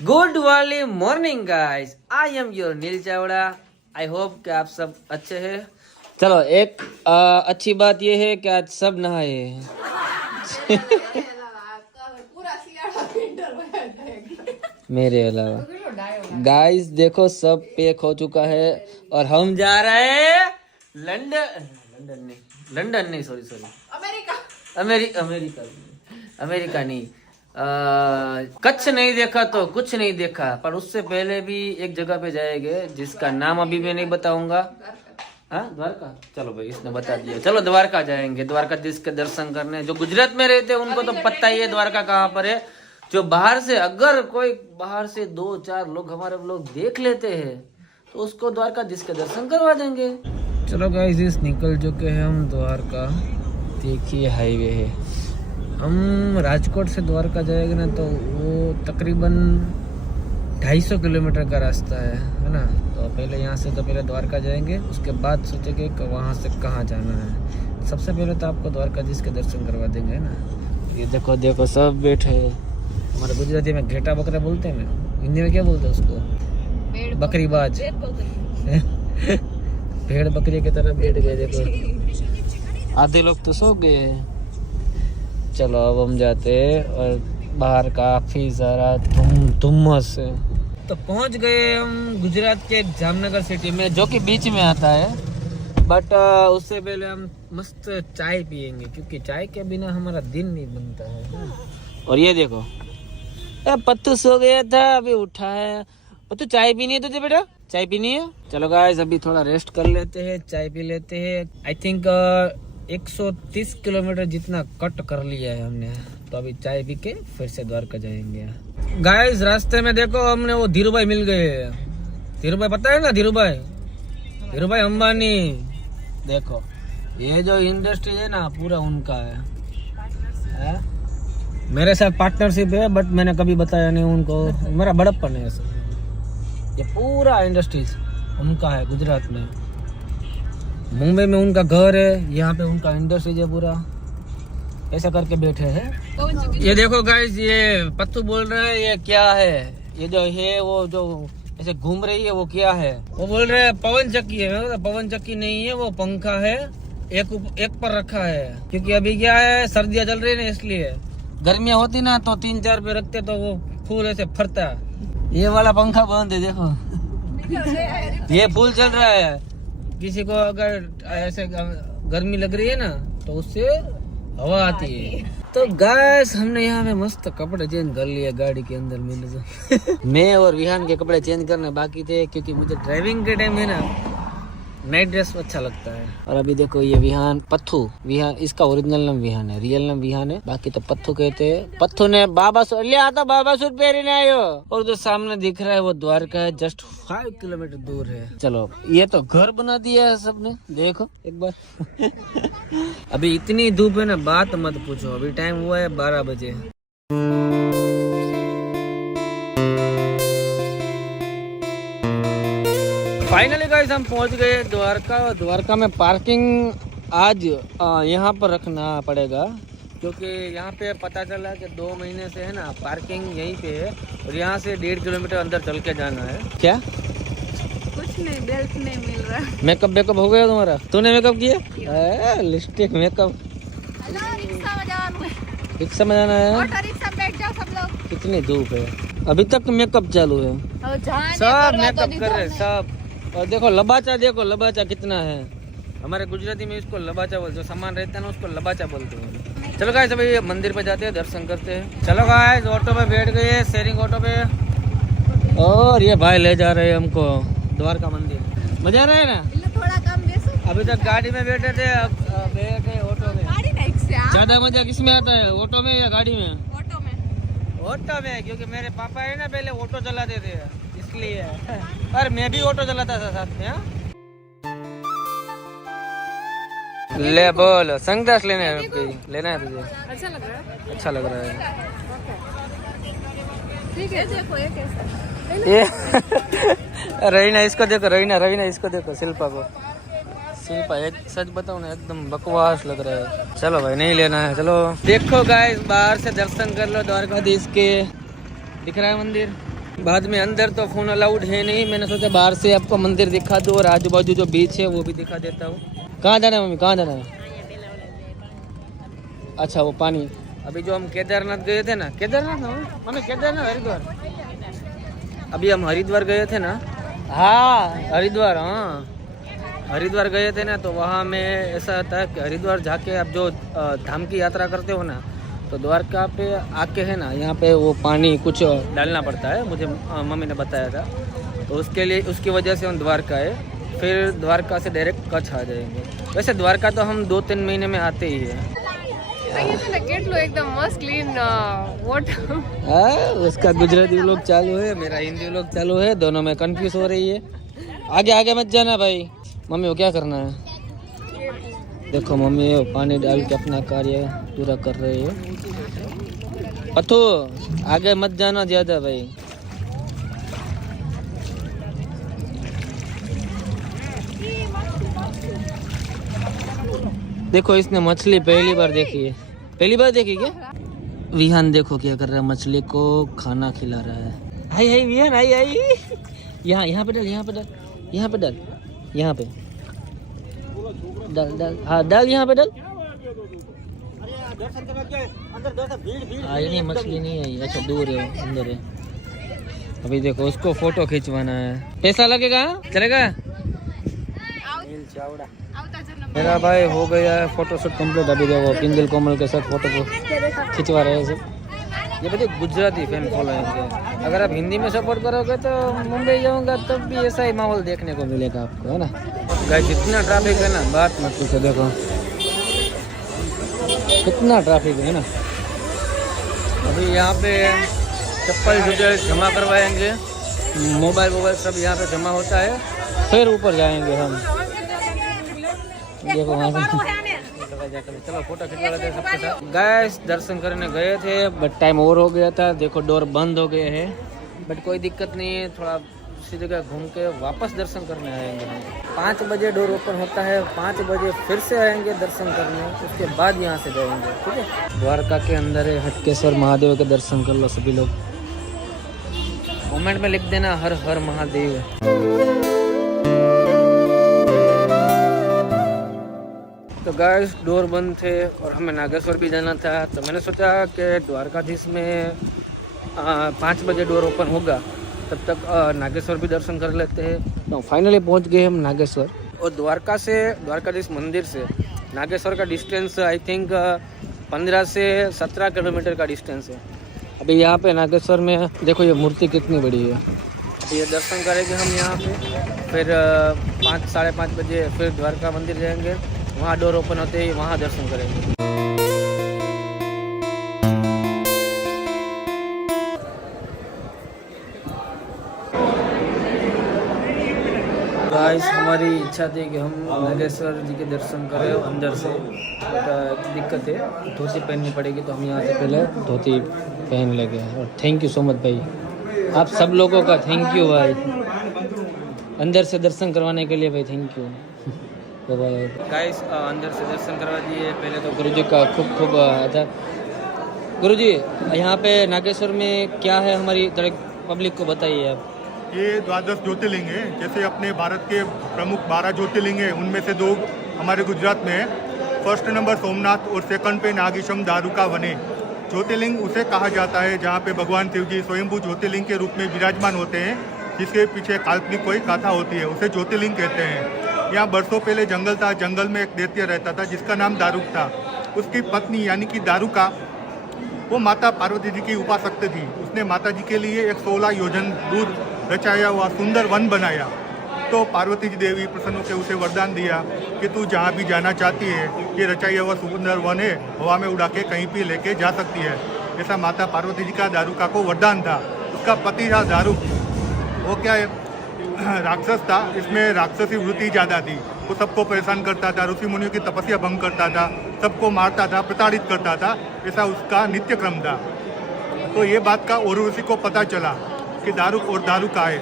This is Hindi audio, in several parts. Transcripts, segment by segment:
गुड वाली morning guys, I am your Neel Chavda. I hope कि आप सब अच्छे हैं। चलो एक अच्छी बात ये है कि आज सब नहाए हैं। मेरे अलावा गाइस देखो सब पैक हो चुका है और हम जा रहे हैं लंदन नहीं सॉरी अमेरिका नहीं। कच्छ नहीं देखा तो कुछ नहीं देखा, पर उससे पहले भी एक जगह पे जाएंगे जिसका नाम अभी मैं नहीं बताऊंगा। हाँ द्वारका, चलो भाई इसने बता दिया। चलो द्वारका जाएंगे, द्वारकाधीश के दर्शन करने। जो गुजरात में रहते हैं उनको तो पता ही है द्वारका कहाँ पर है। जो बाहर से, अगर कोई बाहर से 2-4 लोग हमारे लोग देख लेते हैं तो उसको द्वारकाधीश के दर्शन करवा देंगे। चलो गाइस इस निकल चुके हैं हम द्वारका। देखिए हाईवे है। हम राजकोट से द्वारका जाएंगे ना तो वो तकरीबन 250 किलोमीटर का रास्ता है ना। तो पहले यहाँ से तो पहले द्वारका जाएंगे, उसके बाद सोचेंगे कि वहाँ से कहाँ जाना है। सबसे पहले तो आपको द्वारकाधीश के दर्शन करवा देंगे ना। ये देखो देखो सब बैठे हैं। हमारे गुजराती में घेटा बकरा बोलते हैं ना, हिंदी में क्या बोलते हैं उसको? बकरीबाज। भेड़ बकरी की तरह बैठ गए। देखो आधे लोग तो सो गए। चलो अब हम जाते हैं और बाहर काफी सारा धुम्मस है। तो पहुंच गए हम गुजरात के जामनगर सिटी में, जो कि बीच में आता है। बट उससे पहले हम मस्त चाय पियेंगे, क्योंकि चाय के बिना हमारा दिन नहीं बनता है। और ये देखो पत्तू सो गया था, अभी उठा है। पत्तू चाय पीनी है तुझे बेटा? चाय पीनी है? चलो गाइस अभी थोड़ा रेस्ट कर लेते हैं, चाय पी लेते हैं। आई थिंक 130 किलोमीटर जितना कट कर लिया है हमने। तो अभी चाय पी के फिर से द्वारका जाएंगे। गाइस रास्ते में देखो हमने वो धीरू भाई मिल गए। धीरू भाई पता है ना, धीरू भाई अंबानी। देखो ये जो इंडस्ट्री है ना पूरा उनका है? मेरे साथ पार्टनरशिप है बट मैंने कभी बताया नहीं उनको। मेरा बड़प्पन है ऐसा। ये पूरा इंडस्ट्रीज उनका है गुजरात में। मुंबई में उनका घर है, यहाँ पे उनका इंडस्ट्रीज है पूरा। ऐसा करके बैठे हैं। ये देखो गाइस ये पत्तू बोल रहे हैं ये क्या है? ये जो है वो जो ऐसे घूम रही है वो क्या है? वो बोल रहे हैं पवन चक्की है। पवन चक्की नहीं है, वो पंखा है। एक पर रखा है, क्योंकि अभी क्या है सर्दियाँ चल रही है ना, इसलिए। गर्मियाँ होती ना तो 3-4 पे रखते तो वो फूल ऐसे फरता। ये वाला पंखा बंद है देखो। ये फूल चल रहा है। किसी को अगर ऐसे गर्मी लग रही है ना तो उससे हवा आती है। तो गैस हमने यहाँ पे मस्त कपड़े चेंज कर लिए गाड़ी के अंदर मिले तो। मैं और विहान के कपड़े चेंज करने बाकी थे, क्योंकि मुझे ड्राइविंग के टाइम है ना नाइट ड्रेस अच्छा लगता है। और अभी देखो ये विहान पत्थू, विहान इसका ओरिजिनल नाम विहान है, रियल नाम विहान है, बाकी तो पत्थू कहते हैं। पत्थू ने बाबा सूट पहन आयो। और जो सामने दिख रहा है वो द्वारका है, जस्ट 5 किलोमीटर दूर है। चलो ये तो घर बना दिया है सबने, देखो एक बार। अभी इतनी धूप है ना बात मत पूछो। अभी टाइम हुआ है 12 बजे। फाइनली गाइस हम पहुंच गए द्वारका। द्वारका में पार्किंग आज यहाँ पर रखना पड़ेगा, क्योंकि यहाँ पे पता चला कि 2 महीने से है ना पार्किंग यहीं पे है। और यहाँ से 1.5 किलोमीटर अंदर चल के जाना है। क्या कुछ नहीं, बेल्ट नहीं मिल रहा। मेकअप हो गया तुम्हारा? तूने मेकअप किया? Lipstick makeup. रिक्शा में जाना है? बैठ जाओ सब लोग। कितनी धूप है, अभी तक मेकअप चालू है। सब मेकअप कर रहे सब। और देखो लबाचा, देखो लबाचा कितना है। हमारे गुजराती में इसको लबाचा बोलते हैं, जो सामान रहता है ना उसको लबाचा बोलते हैं। चलो गाइस अभी मंदिर पे जाते हैं, दर्शन करते हैं। चलो गाइस ऑटो पे बैठ गए, शेयरिंग ऑटो पे। और ये भाई ले जा रहे हैं हमको द्वारका मंदिर। मजा आ रहा है ना? थोड़ा कम बेसो। अभी तक गाड़ी में बैठे थे, अब बैठे ऑटो में। ज्यादा मजा किस में आता है, ऑटो में या गाड़ी में? ऑटो में, क्योंकि मेरे पापा है ना पहले ऑटो चलाते थे इसलिए। और मैं भी ऑटो चलाता था साथ में। ले बोल संगदास लेना है तुझे? अच्छा लग रहा है? अच्छा लग रहा है। ठीक है देखो ये कैसा। ये रहीना इसको देखो, रहीना इसको देखो, शिल्पा को। शिल्पा एक सच बताऊं ना एकदम बकवास लग रहा है। चलो भाई नहीं लेना है। चलो देखो गाइस बाहर से दर्शन कर लो द्वारकाधीश के। दिख रहा है मंदिर? बाद में अंदर तो फ़ोन अलाउड है नहीं, मैंने सोचा बाहर से आपको मंदिर दिखा दूँ और आजू बाजू जो बीच है वो भी दिखा देता हूँ। कहाँ जाना है मम्मी, कहाँ जाना है? अच्छा वो पानी, अभी जो हम केदारनाथ गए थे ना, केदारनाथ ना मम्मी, केदारनाथ हरिद्वार, अभी हम हरिद्वार गए थे ना। हाँ हरिद्वार, हाँ हरिद्वार गए थे ना, तो वहाँ में ऐसा होता है कि हरिद्वार जाके आप जो धाम की यात्रा करते हो ना, तो द्वारका पे आके है ना, यहाँ पे वो पानी कुछ डालना पड़ता है, मुझे मम्मी ने बताया था, तो उसके लिए उसकी वजह से हम द्वारका है, फिर द्वारका से डायरेक्ट कच्छ आ जाएंगे। वैसे द्वारका तो हम 2-3 महीने में आते ही है। કેટલું એકદમ મસ્ત ક્લીન વોટર। उसका गुजराती व्लॉग चालू है, मेरा हिंदी व्लॉग चालू है, दोनों में कंफ्यूज हो रही है। आगे आगे मत जाना भाई। मम्मी को क्या करना है? देखो मम्मी पानी डाल के अपना कार्य पूरा कर रही है। पथू आगे मत जाना ज्यादा भाई। देखो इसने मछली पहली बार देखी है। पहली बार देखी क्या? विहान देखो क्या कर रहा है, मछली को खाना खिला रहा है। हाय हाय विहान, आई आई, यहाँ पे डाल, यहाँ पे डाल, यहाँ पे डाल, यहाँ पे डाल डाल, हाँ डाल, यहाँ पे डाल। आई नहीं, मछली नहीं आई। अच्छा दूर है, अंदर है। अभी देखो उसको फोटो खिंचवाना है। पैसा लगेगा? चलेगा? मेरा भाई हो गया है फोटोशूट कंप्लीट। अभी देखो किंजल कोमल के साथ फोटो को खिंचवा रहे हैं सब। ये बताइए गुजराती फैन फॉलोइंग। अगर आप हिंदी में सपोर्ट करोगे तो मुंबई जाऊंगा तब भी ऐसा ही माहौल देखने को मिलेगा आपको, है ना। गाइस जितना ट्रैफिक है ना, बात मत पूछो। देखो कितना ट्रैफिक है ना। अभी यहाँ पे चप्पल जूते जमा करवाएंगे, मोबाइल सब यहाँ पे जमा होता है, फिर ऊपर जाएंगे हम। देखो वहाँ से चलो फोटो खिंचवा लेते हैं सबके साथ। गाइस दर्शन करने गए थे बट टाइम ओवर हो गया था। देखो डोर बंद हो गए हैं, बट कोई दिक्कत नहीं है, थोड़ा दूसरी जगह घूम के वापस दर्शन करने आएंगे हम। 5 बजे डोर ओपन होता है, 5 बजे फिर से आएंगे दर्शन करने, उसके बाद यहाँ से जाएंगे, ठीक है। द्वारका के अंदर है हटकेश्वर महादेव के दर्शन कर लो सभी लोग। कमेंट में लिख देना हर हर महादेव। तो गाइस डोर बंद थे और हमें नागेश्वर भी जाना था, तो मैंने सोचा कि द्वारकाधीश में 5 बजे डोर ओपन होगा, तब तक नागेश्वर भी दर्शन कर लेते हैं। तो फाइनली पहुंच गए हम नागेश्वर। और द्वारका से, द्वारकाधीश मंदिर से नागेश्वर का डिस्टेंस आई थिंक 15 से 17 किलोमीटर का डिस्टेंस है। अभी यहाँ पे नागेश्वर में देखो ये मूर्ति कितनी बड़ी है। अभी ये दर्शन करेंगे हम यहाँ पे, फिर 5-5:30 बजे फिर द्वारका मंदिर जाएंगे, वहाँ डोर ओपन होते ही वहाँ दर्शन करेंगे। गाइस हमारी इच्छा थी कि हम नागेश्वर जी के दर्शन करें अंदर से, बट दिक्कत है धोती पहननी पड़ेगी, तो हम यहाँ से पहले धोती पहन लेंगे। और थैंक यू सो मच भाई, आप सब लोगों का थैंक यू भाई, अंदर से दर्शन करवाने के लिए भाई, थैंक यू। तो गाइस अंदर से दर्शन करवा दिए। पहले तो गुरुजी का खूब अच्छा। गुरुजी यहाँ पे नागेश्वर में क्या है, हमारी पब्लिक को बताइए आप। ये 12 ज्योतिर्लिंग है। जैसे अपने भारत के प्रमुख 12 ज्योतिर्लिंग हैं, उनमें से 2 हमारे गुजरात में है। फर्स्ट नंबर सोमनाथ और सेकंड पे नागेशम दारुका वने। ज्योतिर्लिंग उसे कहा जाता है जहाँ पे भगवान शिव जी स्वयंभू ज्योतिर्लिंग के रूप में विराजमान होते हैं, जिसके पीछे काल्पनिक कोई गाथा होती है, उसे ज्योतिर्लिंग कहते हैं। यहाँ बरसों पहले जंगल था, जंगल में एक दैत्य रहता था जिसका नाम दारुक था। उसकी पत्नी यानी कि दारुका, वो माता पार्वती जी की उपासक थी। उसने माता जी के लिए एक 16 योजन दूर रचाया हुआ सुंदर वन बनाया। तो पार्वती जी देवी प्रसन्न होकर उसे वरदान दिया कि तू जहाँ भी जाना चाहती है, ये रचाया हुआ सुंदर वन है, हवा में उड़ा के कहीं भी लेके जा सकती है। ऐसा माता पार्वती जी का दारुका को वरदान था। उसका पति था दारुक, वो क्या है राक्षस था, इसमें राक्षसी वृत्ति ज़्यादा थी। वो सबको परेशान करता था, ऋषि मुनियों की तपस्या भंग करता था, सबको मारता था, प्रताड़ित करता था, ऐसा उसका नित्य क्रम था। तो ये बात का उर्वशी को पता चला कि दारुक और दारुका है,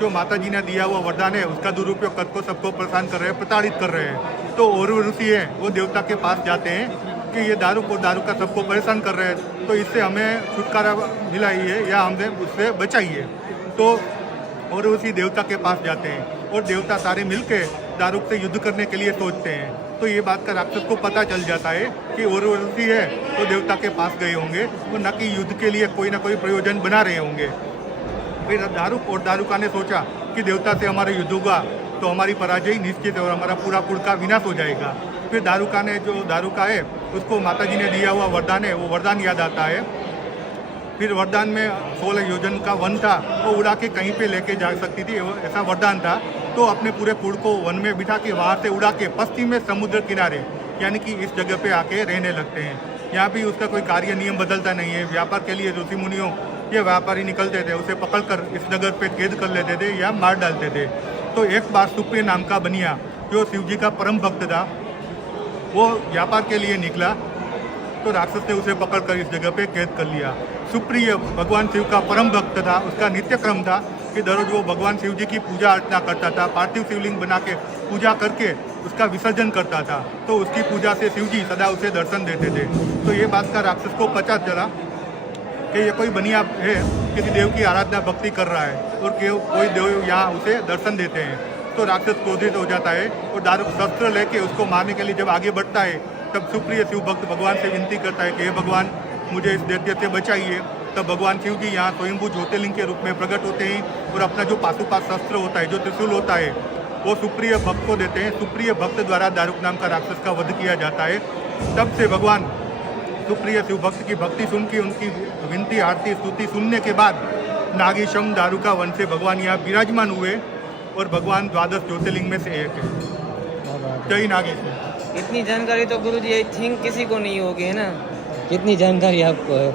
जो माता जी ने दिया हुआ वरदान है, उसका दुरुपयोग करके सबको परेशान कर रहे हैं, प्रताड़ित कर रहे हैं। तो उर्वशी है, वो देवता के पास जाते हैं कि ये दारुक और दारुका सबको परेशान कर रहे हैं, तो इससे हमें छुटकारा मिला ही है या हमें उससे बचाइए। तो और उसी देवता के पास जाते हैं और देवता सारे मिलके दारुक से युद्ध करने के लिए सोचते हैं। तो ये बात का राक्षस को पता चल जाता है कि उर्वशी है तो देवता के पास गए होंगे और न कि युद्ध के लिए कोई ना कोई प्रयोजन बना रहे होंगे। फिर दारुक और दारुका ने सोचा कि देवता से हमारा युद्ध होगा तो हमारी पराजय निश्चित है और हमारा पूरा कुल का विनाश हो जाएगा। फिर दारुका है उसको माता जी ने दिया हुआ वरदान है, वो वरदान याद आता है। फिर वरदान में 16 योजन का वन था, वो उड़ा के कहीं पे लेके जा सकती थी, ऐसा वरदान था। तो अपने पूरे कुल को वन में बिठा के वहाँ से उड़ा के पश्चिम में समुद्र किनारे यानी कि इस जगह पे आके रहने लगते हैं। यहाँ भी उसका कोई कार्य नियम बदलता नहीं है। व्यापार के लिए ऋषि मुनियों ये व्यापारी निकलते थे, उसे पकड़कर इस नगर पे कैद कर लेते थे या मार डालते थे। तो एक बार सुप्रिय नाम का बनिया जो शिव जी का परम भक्त था, वो व्यापार के लिए निकला तो राक्षस ने उसे पकड़कर इस जगह पे कैद कर लिया। सुप्रिय भगवान शिव का परम भक्त था, उसका नित्य क्रम था कि दररोज वो भगवान शिव जी की पूजा अर्चना करता था, पार्थिव शिवलिंग बना के पूजा करके उसका विसर्जन करता था। तो उसकी पूजा से शिव जी सदा उसे दर्शन देते थे। तो ये बात का राक्षस को पता चला कि ये कोई बनिया है, किसी देव की आराधना भक्ति कर रहा है और कोई देव यहाँ उसे दर्शन देते हैं। तो राक्षस क्रोधित हो जाता है और दारुक शस्त्र लेके उसको मारने के लिए जब आगे बढ़ता है तब सुप्रिय शिव भक्त भगवान से विनती करता है कि हे भगवान मुझे इस दैत्य से बचाइए। तब भगवान शिव जी यहाँ स्वयंभू ज्योतिर्लिंग के रूप में प्रकट होते हैं और अपना जो पाशुपात शस्त्र होता है, जो त्रिशूल होता है, वो सुप्रिय भक्त को देते हैं। सुप्रिय भक्त द्वारा दारुक नाम का राक्षस का वध किया जाता है। तब से भगवान सुप्रिय शिव भक्त की भक्ति सुन के उनकी विनती आरती स्तुति सुनने के बाद नागेशम दारुका वन से भगवान यहाँ विराजमान हुए और भगवान 12 ज्योतिर्लिंग में से एक है। जय नागेश। इतनी जानकारी तो गुरुजी आई थिंक किसी को नहीं होगी, है ना? कितनी जानकारी आपको है?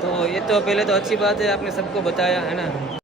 तो ये तो पहले तो अच्छी बात है, आपने सबको बताया, है ना?